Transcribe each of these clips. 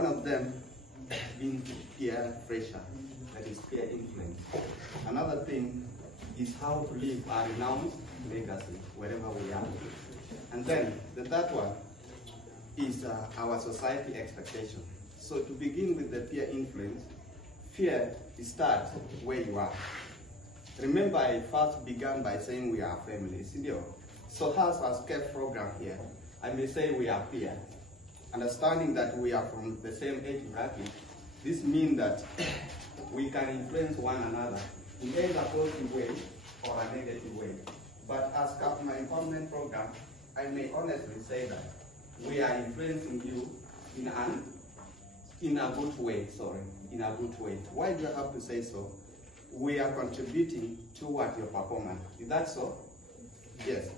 One of them being peer pressure, that is peer influence. Another thing is how to leave a renowned legacy wherever we are. And then the third one is our society expectation. So to begin with the peer influence, fear starts where you are. Remember, I first began by saying we are families. So as a SCAPE program here, I may say we are peer. Understanding that we are from the same age bracket, this means that we can influence one another in either a positive way or a negative way. But as my empowerment program, I may honestly say that we are influencing you in a good way, in a good way. Why do I have to say so? We are contributing toward your performance. Is that so? Yes.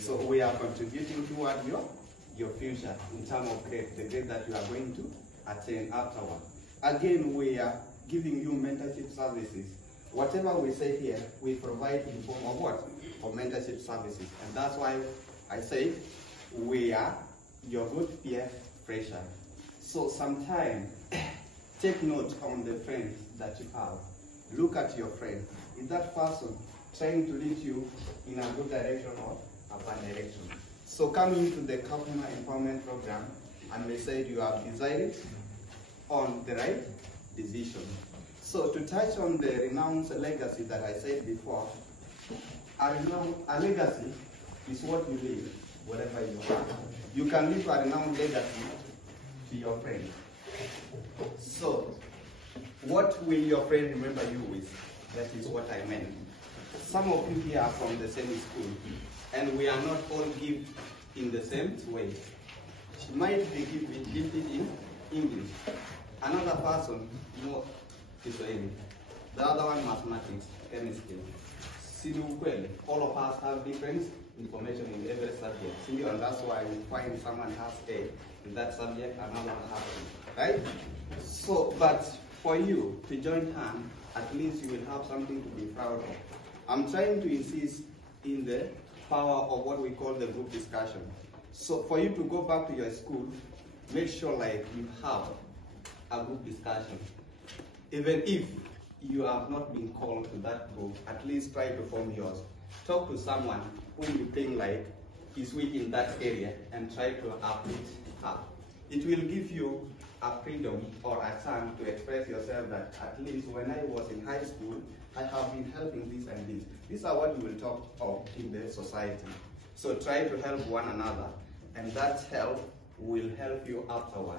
So we are contributing toward your future in terms of grade, the grade that you are going to attain afterward. Again, we are giving you mentorship services. Whatever we say here, we provide in the form of what? Of mentorship services. And that's why I say we are your good peer pressure. So sometimes take note on the friends that you have. Look at your friend. Is that person trying to lead you in a good direction or a bad direction? So coming to the customer empowerment program, and we said you have decided on the right decision. So to touch on the renowned legacy that I said before, a legacy is what you leave wherever you are. You can leave a renowned legacy to your friend. So what will your friend remember you with? That is what I meant. Some of you here are from the same school, and we are not all gifted in the same way. She might be gifted in English. Another person, more Kiswahili. The other one, mathematics, chemistry. All of us have different information in every subject. And that's why we find someone has A in that subject, another one has B. Right? So, but for you to join hands, at least you will have something to be proud of. I'm trying to insist in the power of what we call the group discussion. So for you to go back to your school, make sure like you have a group discussion. Even if you have not been called to that group, at least try to form yours. Talk to someone who you think like is weak in that area and try to uplift her. It will give you a freedom or a chance to express yourself that at least when I was in high school, I have been helping this and this. These are what you will talk of in the society. So try to help one another, and that help will help you afterward.